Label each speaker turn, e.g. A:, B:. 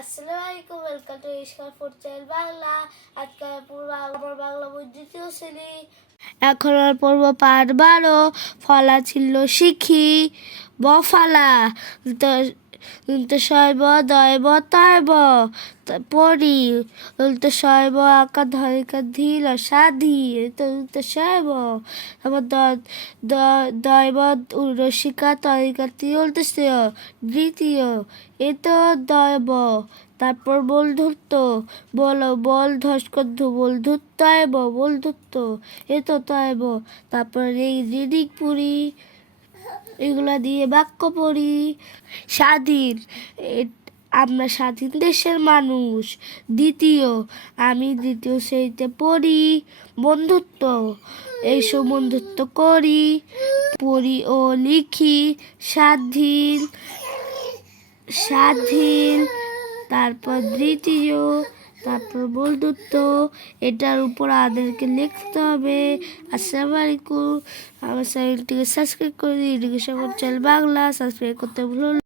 A: আসসালামু আলাইকুম welcome to ইসকার ফুড চ্যানেল বাংলা আজকে পূর্ব আমার বাংলা বই দ্বিতীয় এখন আর পড়ব পাঠ বারো, ফলা ছিল শিখি, বফালা। তো তো শৈব দয়ব তয়ব ত- পড়ি তো শৈব আকা ধরিকা ধীল সাধি তো তো শৈব তারপর দ- দ- দৈব রসিকা তরিকা তিয়লতেছে দ্বিতীয়। এ তো দৈব তারপর বল ধরত বল বল ধস্কদ্ধ বল ধরতাইব বল ধরত এ তো তাইব তারপর এই রিডিক পুরি এগুলা দিয়ে বাক্য পড়ি। স্বাধীন আমরা স্বাধীন দেশের মানুষ। দ্বিতীয়, আমি দ্বিতীয় শ্রেণীতে পড়ি। বন্ধুত্ব এইসব বন্ধুত্ব করি। পড়ি ও লিখি। স্বাধীন স্বাধীন তারপর দ্বিতীয়, তারপর বন্ধুত্ব, এটার উপর আমাদেরকে লিখতে হবে। আসসালামু আলাইকুম। আমার চ্যানেলটিকে সাবস্ক্রাইব করে দিন। এডুকেশন চ্যানেল বাংলা সাবস্ক্রাইব করতে ভুলুন না।